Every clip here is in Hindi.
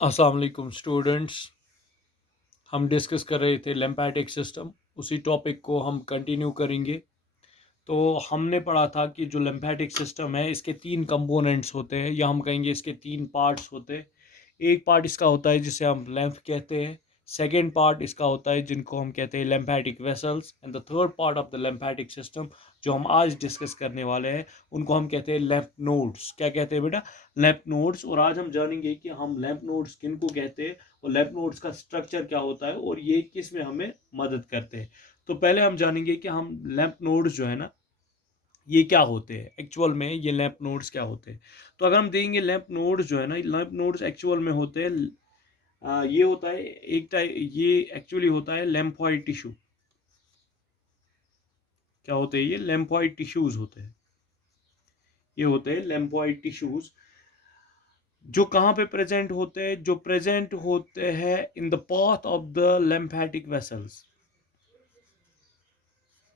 अस्सलाम वालेकुम स्टूडेंट्स। हम डिस्कस कर रहे थे लिम्फेटिक सिस्टम, उसी टॉपिक को हम कंटिन्यू करेंगे। तो हमने पढ़ा था कि जो लिम्फेटिक सिस्टम है इसके तीन कंपोनेंट्स होते हैं, या हम कहेंगे इसके तीन पार्ट्स होते हैं। एक पार्ट इसका होता है जिसे हम लेम्फ कहते हैं। सेकेंड पार्ट इसका होता है जिनको हम कहते हैं lymphatic vessels. And the third part of the lymphatic system जो हम आज डिस्कस करने वाले हैं उनको हम कहते हैं लेम्फ नोड्स। क्या कहते हैं बेटा? Lymph nodes. और आज हम जानेंगे कि हम लेम्फ नोड्स किन को कहते हैं और लेम्फ नोड्स का स्ट्रक्चर क्या होता है और ये किस में हमें मदद करते हैं। तो पहले हम जानेंगे कि हम लेम्फ नोड्स जो है ना ये क्या होते हैं एक्चुअल में, ये लैम्प नोड्स क्या होते हैं। तो अगर हम देखेंगे लैम्प नोड्स जो है ना, लैम्प नोड्स एक्चुअल में होते हैं, ये होता है एक टाइप, ये एक्चुअली होता है लैम्फॉइड टिश्यू। क्या होते हैं? ये लैम्फॉइड टिश्यूज होते हैं। ये होते हैं लैम्फॉइड टिश्यूज जो कहाँ पे प्रेजेंट होते हैं? जो प्रेजेंट होते हैं in the path of the lymphatic vessels.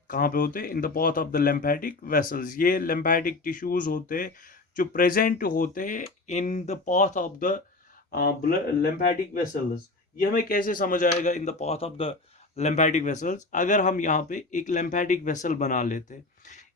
कहाँ पे होते हैं? In the path of the lymphatic vessels. ये lymphatic टिश्यूज होते हैं जो प्रेजेंट होते हैं in the path of the lymphatic vessels. ये हमें कैसे समझ आएगा in the path of the lymphatic vessels? अगर हम यहाँ पे एक lymphatic वेसल बना लेते हैं,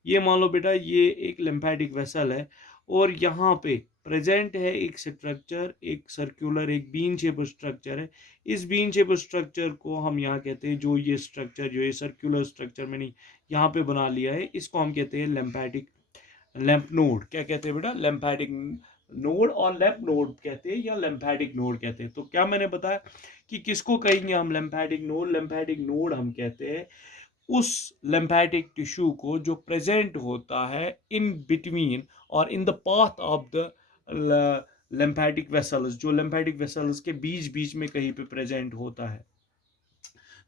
ये मान लो बेटा ये एक lymphatic वेसल है और यहाँ पे प्रेजेंट है एक स्ट्रक्चर, एक सर्कुलर, एक बीन शेप स्ट्रक्चर है। इस बीन शेप स्ट्रक्चर को हम यहाँ कहते हैं, जो ये स्ट्रक्चर, जो ये सर्कुलर स्ट्रक्चर मैंने यहाँ पे बना लिया है, इसको हम कहते हैं लिम्फेटिक लैम्प नोड। क्या कहते हैं बेटा? लिम्फेटिक नोड और लैम्प नोड कहते हैं या लिम्फेटिक नोड कहते हैं। तो क्या मैंने बताया कि किसको कहेंगे हम लिम्फेटिक नोड? लिम्फेटिक नोड हम कहते हैं उस लिम्फेटिक टिश्यू को जो प्रेजेंट होता है इन बिटवीन और in the path of the lymphatic vessels, जो लिम्फेटिक वेसल्स के बीच बीच में कहीं पे प्रेजेंट होता है।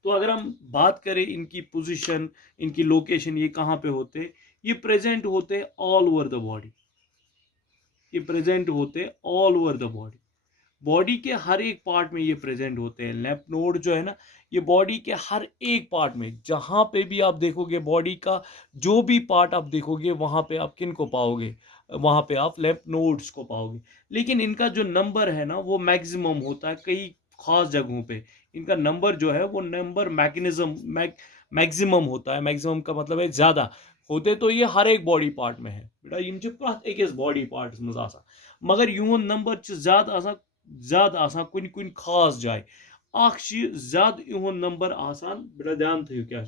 तो अगर हम बात करें इनकी पोजीशन, इनकी लोकेशन, ये कहाँ पे होते? ये प्रेजेंट होते ऑल ओवर द बॉडी। ये प्रेजेंट होते all over the body. Body के हर एक पार्ट में ये प्रेजेंट होते हैं। लेम्फ नोड जो है ना, ये बॉडी के हर एक पार्ट में, जहां पे भी आप देखोगे बॉडी का जो भी पार्ट आप देखोगे वहां पे आप किन को पाओगे? वहां पे आप लेम्फ नोड्स को पाओगे। लेकिन इनका जो नंबर है ना वो मैक्सिमम होता है कई खास जगहों पे। इनका नंबर जो है वो नंबर मैक्सिमम होता है। मैक्सिमम का मतलब है ज्यादा। होते तो ये हर एक बॉडी पार्ट में है बेटा, यम प्रत अकिस बॉडी पार्टस मज आसान, मगर यून नंबर ज्यादा आसान, ज्यादा आसान कुन कुन खास जाए। ज्यादा इहुन नंबर आसान, बेटा ध्यान थो क्या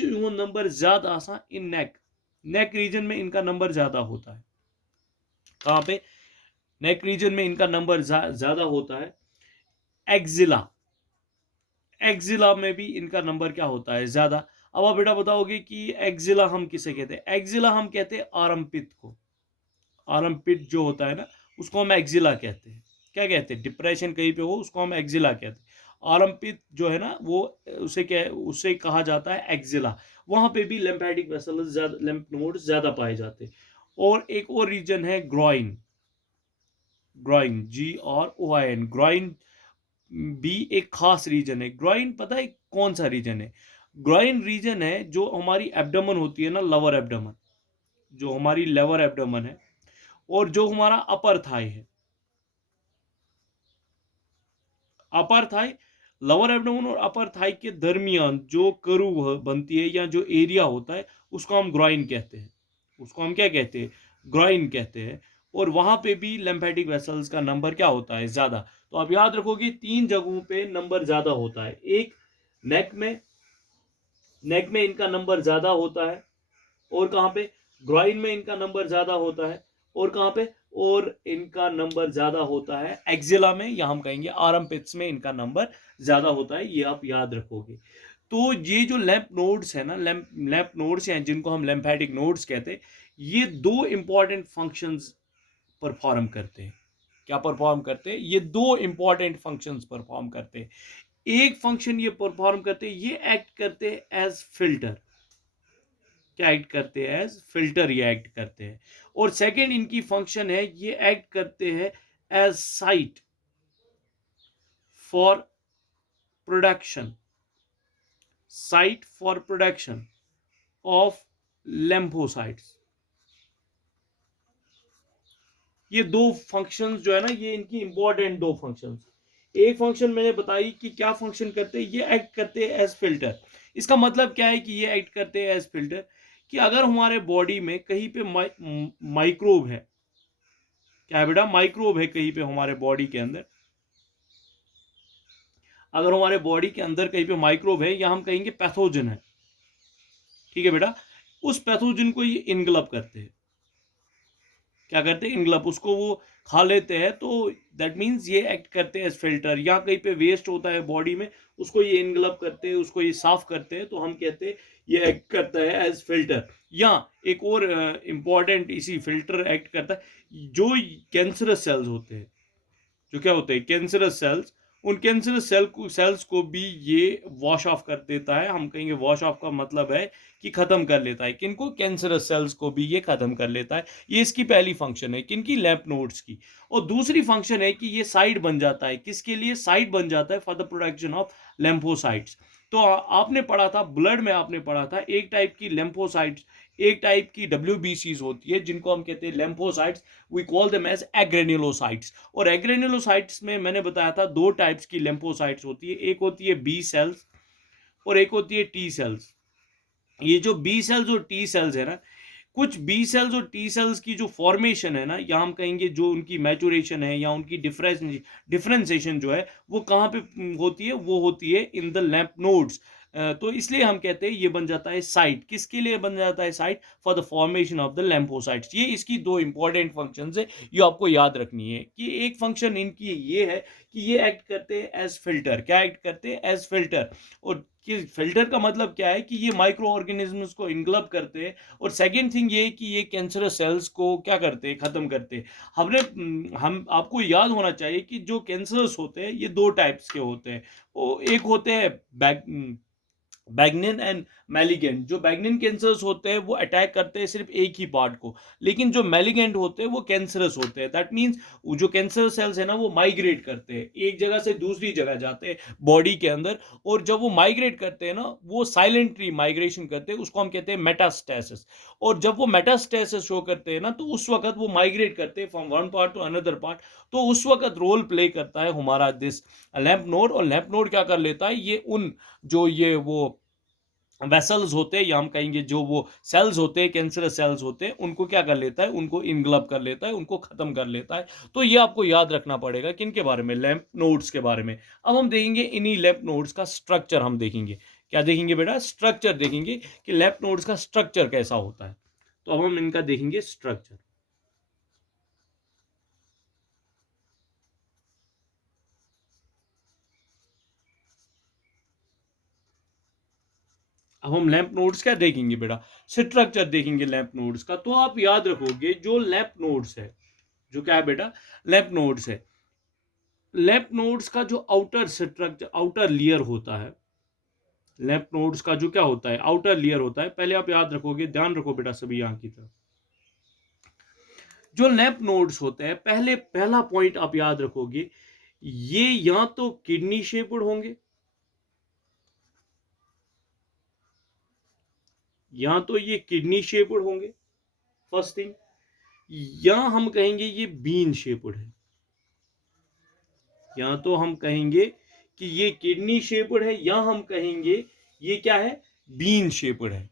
इहुन नंबर ज्यादा आसान इन नेक। नेक रीजन में इनका नंबर ज्यादा होता है। कहाँ पे? नेक रीजन में इनका नंबर ज्यादा होता है। एक्जिला, एक्जिला में भी इनका नंबर क्या होता है? ज्यादा। अब आप बेटा बताओगे कि एक्जिला हम किसे कहते हैं? एक्जिला हम कहते हैं आरमपित को। आरमपिट जो होता है ना उसको हम एक्जिला कहते हैं। क्या कहते हैं? डिप्रेशन कहीं पे हो उसको हम एक्जिला कहते हैं। आरमपित जो है ना वो उसे क्या है, उसे कहा जाता है एक्जिला। वहां पे भी लिम्फेटिक वेसल्स ज्यादा, लिम्फ नोड्स ज्यादा पाए जाते हैं। और एक और रीजन है ग्रॉइन। ग्रॉइन, GROIN, ग्रॉइन भी एक खास रीजन है। ग्रॉइन पता है कौन सा रीजन है? ग्रॉइन रीजन है जो हमारी एब्डोमेन होती है ना, लोअर एब्डोमेन, जो हमारी लोअर एब्डोमेन है और जो हमारा अपर थाई है। अपर थाई, लोअर एब्डोमेन और अपर थाई के दरमियान जो कर्व बनती है या जो एरिया होता है उसको हम ग्रॉइन कहते हैं। उसको हम क्या कहते हैं? ग्रॉइन कहते हैं। और वहां पे भी लिम्फेटिक वेसल्स का नंबर क्या होता है? ज्यादा। तो आप याद रखोगे तीन जगहों पे नंबर ज्यादा होता है। एक नेक में, नेक में इनका नंबर ज्यादा होता है। और कहां पे? ग्रॉइन में इनका नंबर ज्यादा होता है। और कहां पे? और इनका नंबर ज्यादा होता है एक्जिला में, या हम कहेंगे आर्म पिट्स में इनका नंबर ज्यादा होता है। ये आप याद रखोगे। तो ये जो लैम्प नोड्स है ना, लैम्प नोड्स हैं जिनको हम लैम्फेटिक नोड्स कहते हैं, ये दो इंपॉर्टेंट फंक्शंस परफॉर्म करते हैं। क्या परफॉर्म करते हैं? ये दो इंपॉर्टेंट फंक्शंस परफॉर्म करते हैं। एक फंक्शन ये परफॉर्म करते हैं, ये एक्ट करते हैं एज फिल्टर। क्या एक्ट करते हैं? एज फिल्टर ये एक्ट करते हैं। और सेकंड इनकी फंक्शन है, ये एक्ट करते हैं as site for production, site for production of lymphocytes। ये दो फंक्शंस जो है ना, ये इनकी इंपॉर्टेंट दो फंक्शंस। एक फंक्शन मैंने बताई कि क्या फंक्शन करते हैं, ये एक्ट करते हैं एज फिल्टर। इसका मतलब क्या है कि ये एक्ट करते हैं एज फिल्टर, कि अगर हमारे बॉडी में कहीं पे माइक्रोब है, क्या है बेटा, माइक्रोब है कहीं पे हमारे बॉडी के अंदर, अगर हमारे बॉडी के अंदर कहीं पे माइक्रोब है या हम कहेंगे पैथोजन है, ठीक है बेटा, उस पैथोजन को ये इनगलब करते हैं। क्या करते हैं, इनगलब, उसको वो खा लेते हैं। तो दैट मीन्स ये एक्ट करते हैं एज फिल्टर। या कहीं पे वेस्ट होता है बॉडी में, उसको ये इनगलब करते हैं, उसको ये साफ करते हैं, तो हम कहते हैं ये एक्ट करता है एज फिल्टर। या एक और इंपॉर्टेंट इसी फिल्टर एक्ट करता है, जो कैंसरस सेल्स होते हैं, जो क्या होते हैं कैंसरस सेल्स, उन कैंसरस सेल्स को भी ये वॉश ऑफ कर देता है। हम कहेंगे वॉश ऑफ का मतलब है कि खत्म कर लेता है। किनको, कैंसरस सेल्स को भी ये खत्म कर लेता है। ये इसकी पहली फंक्शन है, किनकी, लैम्फ नोड्स की। और दूसरी फंक्शन है कि ये साइट बन जाता है, किसके लिए साइट बन जाता है, फॉर द प्रोडक्शन ऑफ लेम्फोसाइट्स। तो आपने पढ़ा था ब्लड में, आपने पढ़ा था एक टाइप की लेम्फोसाइट्स, एक टाइप की WBCs होती है, जिनको हम कहते हैं lymphocytes. We call them as agranulocytes. और एग्रेन्युलोसाइट्स में मैंने बताया था दो टाइप्स की लेम्फोसाइट्स होती है, एक होती है बी सेल्स और एक होती है टी सेल्स। ये जो बी सेल्स और टी सेल्स है ना, कुछ बी सेल्स और टी सेल्स की जो फॉर्मेशन है ना, या हम कहेंगे जो उनकी मैचुरेशन है या उनकी डिफरेंशिएशन जो है, वो कहाँ पे होती है, वो होती है इन द लैम्फ नोड्स। तो इसलिए हम कहते हैं ये बन जाता है साइट। किसके लिए बन जाता है site, for the formation of the lymphocytes. ये इसकी दो इंपॉर्टेंट फंक्शंस है, ये आपको याद रखनी है। कि एक फंक्शन इनकी ये है कि ये एक्ट करते हैं एज फिल्टर। क्या एक्ट करते हैं, एज फिल्टर। और कि फिल्टर का मतलब क्या है कि ये माइक्रो ऑर्गेनिजम्स को इनग्लब करते हैं। और सेकेंड थिंग ये कि ये कैंसरस सेल्स को क्या करते हैं, खत्म करते हैं। हम आपको याद होना चाहिए कि जो कैंसर्स होते हैं ये दो टाइप्स के होते हैं। वो एक होते हैं बैगनिन एंड मैलिगेंट। जो बैगनिन कैंसर्स होते हैं वो अटैक करते हैं सिर्फ एक ही पार्ट को, लेकिन जो मैलिगेंट होते हैं वो कैंसरस होते हैं। दैट मीन्स जो कैंसर सेल्स है ना, वो माइग्रेट करते हैं, एक जगह से दूसरी जगह जाते हैं बॉडी के अंदर। और जब वो माइग्रेट करते हैं ना, वो साइलेंटली माइग्रेशन करते हैं, उसको हम कहते हैं मेटास्टेसिस। और जब वो मेटास्टेसिस शो करते हैं ना, तो उस वक्त वो माइग्रेट करते हैं from one part two another part. तो उस वक्त रोल प्ले करता है हमारा दिस लैम्फ नोड। और लैम्फ नोड क्या कर लेता है, ये उन जो ये वो वेसल्स होते हैं, या हम कहेंगे जो वो सेल्स होते हैं, कैंसरस सेल्स होते हैं, उनको क्या कर लेता है, उनको इनग्लब कर लेता है, उनको खत्म कर लेता है। तो ये आपको याद रखना पड़ेगा किनके बारे में, लैम्फ नोड्स के बारे में। अब हम देखेंगे इन्हीं लैम्फ नोड्स का स्ट्रक्चर। हम देखेंगे, क्या देखेंगे बेटा, स्ट्रक्चर देखेंगे कि लैम्फ नोड्स का स्ट्रक्चर कैसा होता है। तो अब हम इनका देखेंगे स्ट्रक्चर। अब हम लैंप नोड्स क्या देखेंगे बेटा, स्ट्रक्चर देखेंगे लैंप नोड्स का। तो आप याद रखोगे जो लैंप नोड्स है, जो क्या है बेटा, लैंप नोड्स है, लैंप नोड्स का जो आउटर स्ट्रक्चर, आउटर लेयर होता है, लैंप नोड्स का जो क्या होता है, आउटर लेयर होता है। पहले आप याद रखोगे, ध्यान रखो बेटा सभी यहाँ की तरफ। जो लैंप नोड्स होते हैं, पहला पॉइंट आप याद रखोगे, ये या तो किडनी शेप्ड होंगे, या तो ये किडनी शेप्ड होंगे, फर्स्ट थिंग। या हम कहेंगे ये बीन शेप्ड है, या तो हम कहेंगे कि ये किडनी शेप्ड है, या हम कहेंगे ये क्या है, बीन शेप्ड है।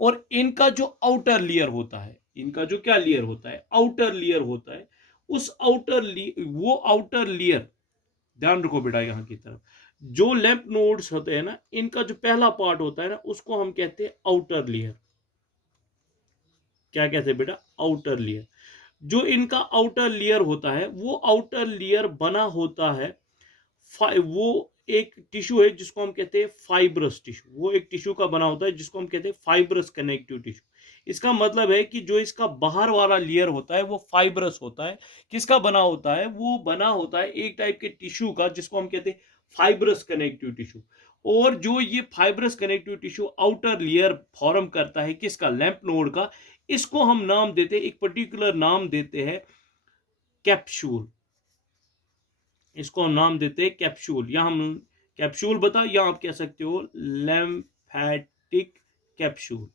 और इनका जो आउटर लेयर होता है, इनका जो क्या लेयर होता है, आउटर लेयर होता है, उस वो आउटर लेयर, ध्यान रखो बेटा यहां की तरफ, जो लेंफ नोड्स होते हैं ना, इनका जो पहला पार्ट होता है ना, उसको हम कहते हैं आउटर लेयर। क्या कहते हैं बेटा, आउटर लेयर। जो इनका आउटर लेयर होता है, वो आउटर लेयर बना होता है, वो एक टिश्यू है जिसको हम कहते हैं फाइब्रस टिश्यू। वो एक टिश्यू का बना होता है जिसको हम कहते हैं फाइब्रस कनेक्टिव टिश्यू। इसका मतलब है कि जो इसका बाहर वाला लेयर होता है वो फाइब्रस होता है। किसका बना होता है, वो बना होता है एक टाइप के टिश्यू का, जिसको हम कहते हैं फाइब्रस कनेक्टिव टिश्यू। और जो ये fibrous connective tissue outer layer form करता है किसका, लैंप नोड का, इसको हम नाम देते हैं, एक पर्टिकुलर नाम देते हैं कैप्सूल। इसको हम नाम देते हैं कैप्सूल, या हम कैप्सूल बता, या आप कह सकते हो लैम्फेटिक कैप्सूल,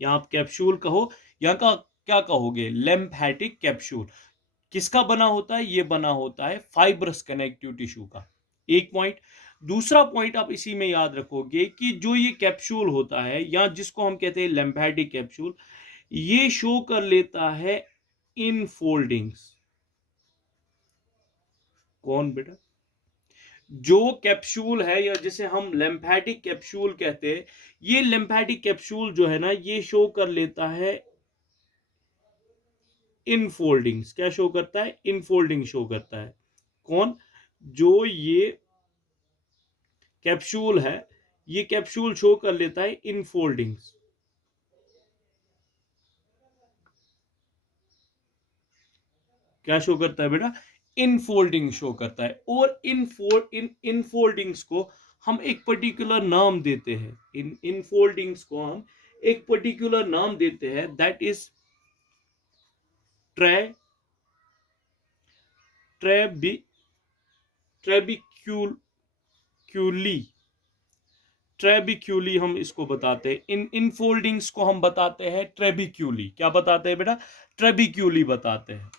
या आप कैप्सूल कहो, यहाँ का क्या कहोगे, लिम्फेटिक कैप्सूल। किसका बना होता है, ये बना होता है फाइब्रस कनेक्टिव टिश्यू का। एक पॉइंट। दूसरा पॉइंट आप इसी में याद रखोगे कि जो ये कैप्सूल होता है या जिसको हम कहते हैं लिम्फेटिक कैप्सूल, ये शो कर लेता है इनफोल्डिंग्स। कौन बेटा, जो कैप्सूल है या जिसे हम लिम्फेटिक कैप्सूल कहते हैं, ये लिम्फेटिक कैप्सूल जो है ना, ये शो कर लेता है इनफोल्डिंग्स। क्या शो करता है, इनफोल्डिंग शो करता है। कौन, जो ये कैप्सूल है, ये कैप्सूल शो कर लेता है इनफोल्डिंग्स। क्या शो करता है बेटा, इनफोल्डिंग शो करता है। और इनफोल्डिंग्स को हम एक पर्टिकुलर नाम देते हैं। इनफोल्डिंग्स को हम एक पर्टिकुलर नाम देते हैं, दैट इज ट्रे ट्रेबी ट्रेबिक्यूली ट्रेबिक्यूली हम इसको बताते हैं। इन इनफोल्डिंग्स को हम बताते हैं ट्रेबिक्यूली। क्या बताते हैं बेटा, ट्रेबिक्यूली बताते हैं।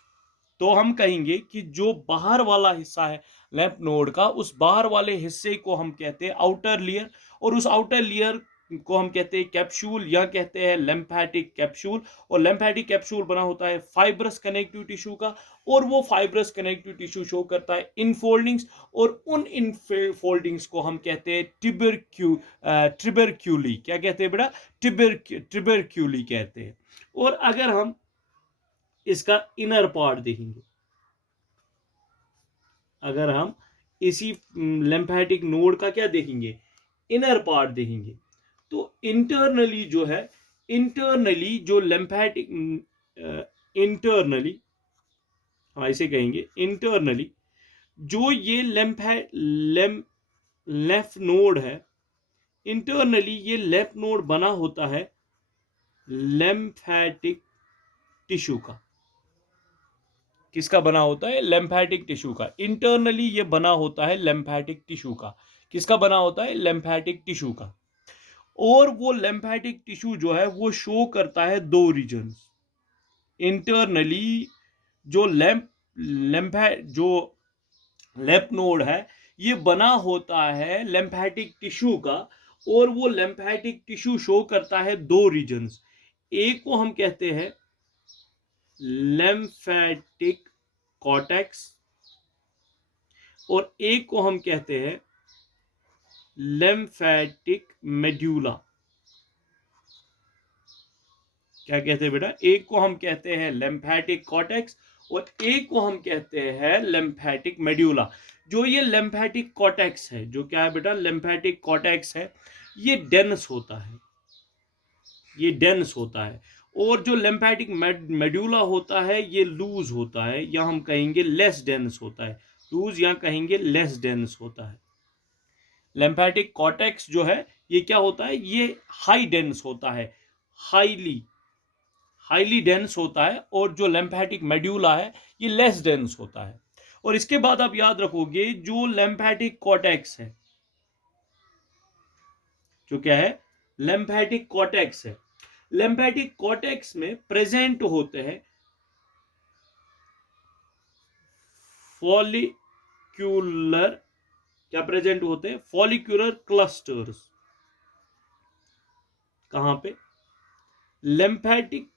तो हम कहेंगे कि जो बाहर वाला हिस्सा है लैंप नोड का, उस बाहर वाले हिस्से को हम कहते हैं आउटर लेयर, और उस आउटर लेयर को हम कहते हैं कैप्सूल या कहते हैं लिम्फेटिक कैप्सूल। और लिम्फेटिक कैप्सूल बना होता है फाइब्रस कनेक्टिव टिश्यू का, और वो फाइब्रस कनेक्टिव टिश्यू शो करता है इनफोल्डिंग्स, और उन इनफोल्डिंग्स को हम कहते हैं ट्रिबरक्यूली। क्या कहते हैं बेटा, ट्रिबरक्यूली कहते हैं। और अगर हम इसका इनर पार्ट देखेंगे, अगर हम इसी लिम्फेटिक नोड का क्या देखेंगे, इनर पार्ट देखेंगे, तो इंटरनली जो है, इंटरनली जो लिम्फेटिक इंटरनली, हाँ इसे कहेंगे इंटरनली, जो ये लेम्फ नोड है, इंटरनली ये लेम्फ नोड बना होता है लिम्फेटिक टिश्यू का। किसका बना होता है, लिम्फेटिक टिश्यू का। इंटरनली ये बना होता है लिम्फेटिक टिश्यू का। किसका बना होता है, लिम्फेटिक टिश्यू का। और वो लिम्फेटिक टिश्यू जो है वो शो करता है दो रीजन्स। इंटरनली जो जो लेम्फ नोड है, ये बना होता है लिम्फेटिक टिश्यू का, और वो लिम्फेटिक टिश्यू शो करता है दो रीजन्स। एक को हम कहते हैं लिम्फेटिक कॉर्टेक्स, और एक को हम कहते हैं लिम्फेटिक मेड्यूला। क्या कहते हैं बेटा, एक को हम कहते हैं लिम्फेटिक कॉर्टेक्स, और एक को हम कहते हैं लिम्फेटिक मेड्यूला। जो ये लिम्फेटिक कॉर्टेक्स है, जो क्या है बेटा, लिम्फेटिक कॉर्टेक्स है, ये डेंस होता है, ये डेंस होता है। और जो लिम्फेटिक मेड्यूला होता है, ये लूज होता है, या हम कहेंगे लेस डेंस होता है। लूज या कहेंगे लेस डेंस होता है। लिम्फेटिक कॉर्टेक्स जो है, ये क्या होता है, ये हाई डेंस होता है, हाईली डेंस होता है। और जो लिम्फेटिक मेड्यूला है, ये लेस डेंस होता है। और इसके बाद आप याद रखोगे, जो लिम्फेटिक कॉर्टेक्स है, जो क्या है, लिम्फेटिक कॉर्टेक्स है, लिम्फेटिक कॉर्टेक्स में प्रेजेंट होते हैं फॉलिक्यूलर, क्या प्रेजेंट होते हैं, फॉलिक्यूलर क्लस्टर्स। कहां पे, लिम्फेटिक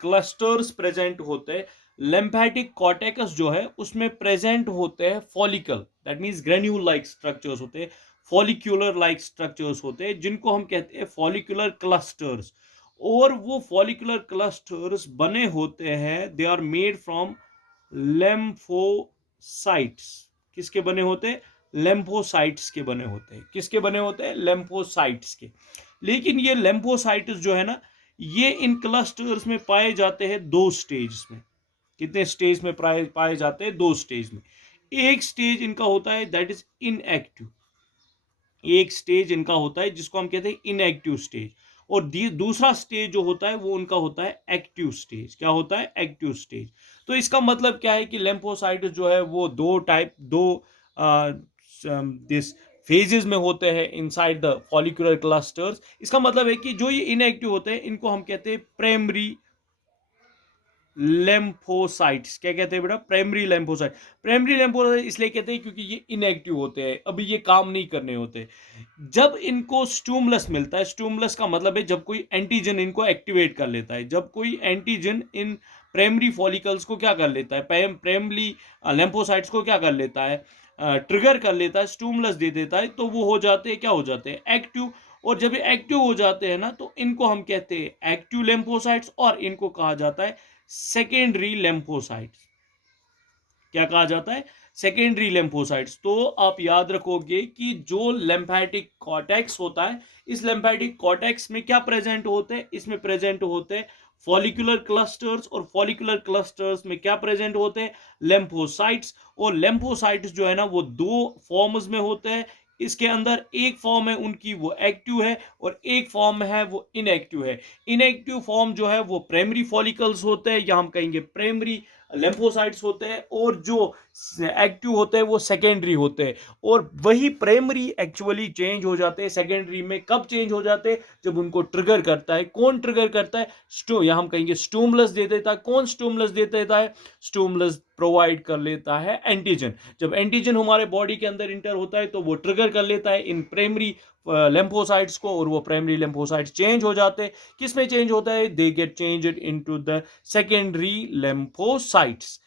क्लस्टर्स प्रेजेंट होते हैं। लिम्फेटिक कॉर्टेक्स जो है उसमें प्रेजेंट होते हैं follicle, that means granule like structures होते हैं, फॉलिक्यूलर लाइक स्ट्रक्चर्स होते हैं, जिनको हम कहते हैं फॉलिकुलर क्लस्टर्स। और वो फॉलिकुलर क्लस्टर्स बने होते हैं, दे आर मेड फ्रॉम लेम्फोसाइट्स। किसके बने होते हैं, लेम्फोसाइट्स के बने होते हैं। किसके बने होते हैं, लेम्फोसाइट्स के। लेकिन ये लेम्फोसाइट्स जो है ना, ये इन क्लस्टर्स में पाए जाते हैं दो स्टेज में। कितने स्टेज में पाए जाते हैं, दो स्टेज में। एक स्टेज इनका होता है दैट इज इनएक्टिव, एक स्टेज इनका होता है जिसको हम कहते हैं इनएक्टिव स्टेज। और दूसरा स्टेज जो होता है वो उनका होता है एक्टिव स्टेज। क्या होता है, एक्टिव स्टेज। तो इसका मतलब क्या है कि लेम्फोसाइट्स जो है वो दो दिस फेजेस में होते हैं इनसाइड द फॉलिकुलर क्लस्टर्स। इसका मतलब है कि जो ये इनएक्टिव होते हैं, इनको हम कहते हैं प्राइमरी लेम्फोसाइट्स। क्या कहते हैं बेटा? प्राइमरी लेम्फोसाइट। प्राइमरी लेम्फोसाइट इसलिए कहते हैं क्योंकि ये इनएक्टिव होते हैं, अभी ये काम नहीं करने होते। जब इनको स्टूमुलस मिलता है, स्टूमुलस का मतलब है जब कोई एंटीजन इनको एक्टिवेट कर लेता है, जब कोई एंटीजन इन प्राइमरी फॉलिकल्स को क्या कर लेता है, प्राइमरी लेम्फोसाइट्स को क्या कर लेता है, ट्रिगर कर लेता है, स्टूमुलस दे देता है, तो वो हो जाते हैं, क्या हो जाते हैं, एक्टिव। और जब ये एक्टिव हो जाते हैं ना, तो इनको हम कहते हैं एक्टिव लेम्फोसाइट्स, और इनको कहा जाता है सेकेंडरी लेम्फोसाइट्स। क्या कहा जाता है? सेकेंडरी लेम्फोसाइट्स। तो आप याद रखोगे कि जो लिम्फेटिक कॉर्टेक्स होता है, इस लिम्फेटिक कॉर्टेक्स में क्या प्रेजेंट होते हैं? इसमें प्रेजेंट होते हैं फॉलिकुलर क्लस्टर्स, और फॉलिकुलर क्लस्टर्स में क्या प्रेजेंट होते हैं? लेम्फोसाइट्स। और लेम्फोसाइट्स जो है ना, वो दो फॉर्म्स में होते हैं। इसके अंदर एक फॉर्म है उनकी वो एक्टिव है, और एक फॉर्म है वो इनएक्टिव है। इनएक्टिव फॉर्म जो है वो प्राइमरी फॉलिकल्स होते हैं, या हम कहेंगे प्राइमरी लेम्फोसाइट्स होते हैं, और जो एक्टिव होते हैं वो सेकेंडरी होते हैं। और वही प्राइमरी एक्चुअली चेंज हो जाते हैं सेकेंडरी में। कब चेंज हो जाते हैं? जब उनको ट्रिगर करता है। कौन ट्रिगर करता है? या हम कहेंगे स्टूमुलस दे देता है। कौन स्टूमुलस दे देता है? स्टूमुलस प्रोवाइड कर लेता है एंटीजन। जब एंटीजन हमारे बॉडी के अंदर इंटर होता है, तो वो ट्रिगर कर लेता है इन प्राइमरी लेम्फोसाइट्स को, और वो प्राइमरी लेम्फोसाइट्स चेंज हो जाते हैं। किस में चेंज होता है? They get changed into the secondary lymphocytes.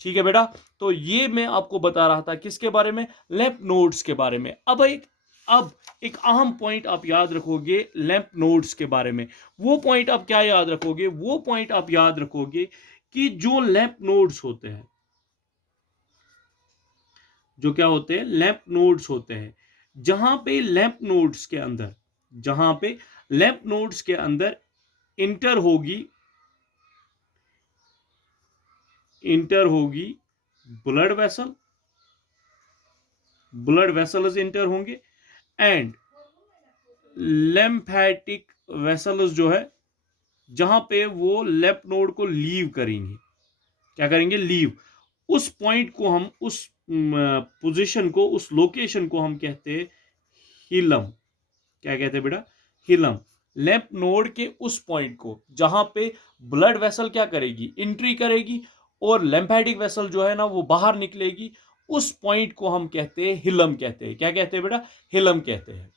ठीक है बेटा? तो ये मैं आपको बता रहा था किसके बारे में? lymph नोड्स के बारे में। अब एक अहम पॉइंट आप याद रखोगे lymph नोड्स के बारे में। वो पॉइंट आप क्या याद रखोगे? वो पॉइंट आप याद रखोगे कि जो lymph नोड्स होते हैं, जो क्या होते हैं? lymph नोड्स होते हैं। जहां पे lymph नोड्स के अंदर, जहां पे lymph नोड्स के अंदर इंटर होगी, इंटर होगी blood vessel, blood vessels inter होंगे, एंड लिम्फेटिक वेसल्स जो है, जहां पे वो लेफ्ट नोड को लीव करेंगे। क्या करेंगे? लीव। उस पॉइंट को हम, उस पोजीशन को, उस लोकेशन को हम कहते हैं हिलम। क्या कहते हैं बेटा? हिलम। लेफ्ट नोड के उस पॉइंट को जहां पे ब्लड वेसल क्या करेगी? एंट्री करेगी, और लिम्फेटिक वेसल जो है ना वो बाहर निकलेगी। उस पॉइंट को हम कहते हैं हिलम कहते हैं। क्या कहते हैं बेटा? हिलम कहते हैं।